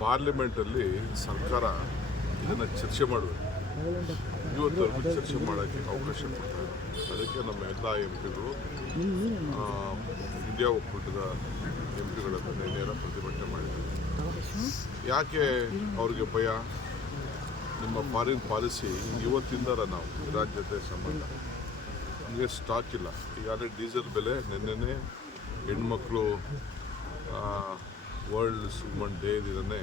ಪಾರ್ಲಿಮೆಂಟಲ್ಲಿ ಸರ್ಕಾರ ಇದನ್ನು ಚರ್ಚೆ ಮಾಡಬೇಕು. ಇವತ್ತವರೆಗೂ ಚರ್ಚೆ ಮಾಡೋಕ್ಕೆ ಅವಕಾಶ ಕೊಡ್ತಾರೆ. ಅದಕ್ಕೆ ನಮ್ಮ ಎಲ್ಲ ಎಂ ಪಿಗಳು ಇಂಡಿಯಾ ಒಕ್ಕೂಟದ ಎಂ ಪಿಗಳನ್ನು ನೇರ ಪ್ರತಿಭಟನೆ ಮಾಡಿದ್ದಾರೆ. ಯಾಕೆ ಅವ್ರಿಗೆ ಭಯ? ನಿಮ್ಮ ಫಾರಿನ್ ಪಾಲಿಸಿ ಇವತ್ತಿಂದ ನಾವು ಇರಾನ್ ಜೊತೆ ಸಂಬಂಧ ನಮಗೆ ಸ್ಟಾಕ್ ಇಲ್ಲ. ಈಗಾಗಲೇ ಡೀಸೆಲ್ ಬೆಲೆ ನಿನ್ನೆ ಹೆಣ್ಮಕ್ಳು ವರ್ಲ್ಡ್ ವುಮನ್ ಡೇ ದಿನನೇ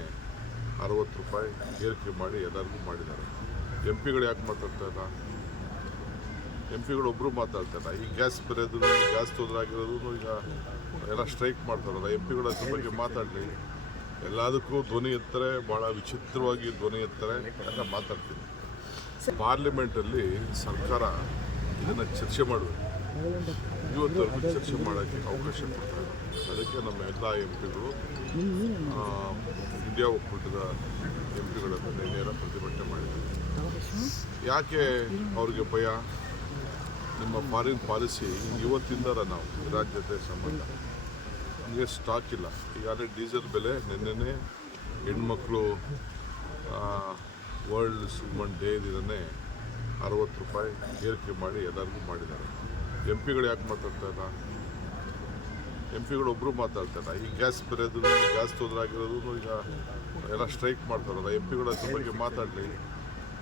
60 ರೂಪಾಯಿ ಏರಿಕೆ ಮಾಡಿ ಎಲ್ಲರಿಗೂ ಮಾಡಿದ್ದಾರೆ. ಎಂ ಪಿಗಳು ಯಾಕೆ ಮಾತಾಡ್ತಾ ಇಲ್ಲ? ಎಂ ಪಿಗಳು ಒಬ್ಬರು ಮಾತಾಡ್ತಾ ಇಲ್ಲ. ಈ ಗ್ಯಾಸ್ ಬೆಲೆದು ಗ್ಯಾಸ್ ತೊಂದರೆಯಾಗಿರೋದು ಈಗ ಎಲ್ಲ ಸ್ಟ್ರೈಕ್ ಮಾಡ್ತಾರಲ್ಲ, ಎಂ ಪಿಗಳು ಅದ್ರ ಬಗ್ಗೆ ಮಾತಾಡಲಿ. ಎಲ್ಲದಕ್ಕೂ ಧ್ವನಿ ಎತ್ತಾರೆ, ಭಾಳ ವಿಚಿತ್ರವಾಗಿ ಧ್ವನಿ ಎತ್ತಾರೆ ಅಂತ ಮಾತಾಡ್ತೀನಿ. ಪಾರ್ಲಿಮೆಂಟಲ್ಲಿ ಸರ್ಕಾರ ಇದನ್ನು ಚರ್ಚೆ ಮಾಡಬೇಕು. ಇವತ್ತವರೆಗೂ ಚರ್ಚೆ ಮಾಡೋಕ್ಕೆ ಅವಕಾಶ ಕೊಡ್ತಾರೆ. ಅದಕ್ಕೆ ನಮ್ಮ ಎಲ್ಲ ಎಂ ಪಿಗಳು ಇಂಡಿಯಾ ಒಕ್ಕೂಟದ ಎಂ ಪಿಗಳನ್ನು ನೇರ ಪ್ರತಿಭಟನೆ ಮಾಡಿದ್ದಾರೆ. ಯಾಕೆ ಅವ್ರಿಗೆ ಭಯ? ನಿಮ್ಮ ಫಾರಿನ್ ಪಾಲಿಸಿ ಇವತ್ತಿಂದ ನಾವು ಇರಾನ್ ಜೊತೆ ಸಂಬಂಧ ನಮಗೆ ಸ್ಟಾಕ್ ಇಲ್ಲ. ಈಗಾಗಲೇ ಡೀಸೆಲ್ ಬೆಲೆ ನಿನ್ನೆ ಹೆಣ್ಮಕ್ಳು ವರ್ಲ್ಡ್ ವುಮನ್ ಡೇ ದಿನನೇ 60 ರೂಪಾಯಿ ಏರಿಕೆ ಮಾಡಿ ಎಲ್ಲರಿಗೂ ಮಾಡಿದ್ದಾರೆ. ಎಂ ಪಿಗಳು ಯಾಕೆ ಮಾತಾಡ್ತಾ ಇಲ್ಲ? ಎಂ ಪಿಗಳು ಒಬ್ಬರು ಮಾತಾಡ್ತಾ ಇಲ್ಲ. ಈ ಗ್ಯಾಸ್ ಬೆಲೆದು ಗ್ಯಾಸ್ ತೊಂದರೆಯಾಗಿರೋದು ಈಗ ಎಲ್ಲ ಸ್ಟ್ರೈಕ್ ಮಾಡ್ತಾರಲ್ಲ, ಎಂ ಪಿಗಳು ಅದ್ರ ಬಗ್ಗೆ ಮಾತಾಡಲಿ.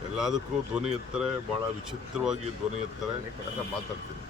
ಎಲ್ಲದಕ್ಕೂ ಧ್ವನಿ ಎತ್ತಾರೆ, ಭಾಳ ವಿಚಿತ್ರವಾಗಿ ಧ್ವನಿ ಎತ್ತಾರೆ ಅಂತ ಮಾತಾಡ್ತೀನಿ.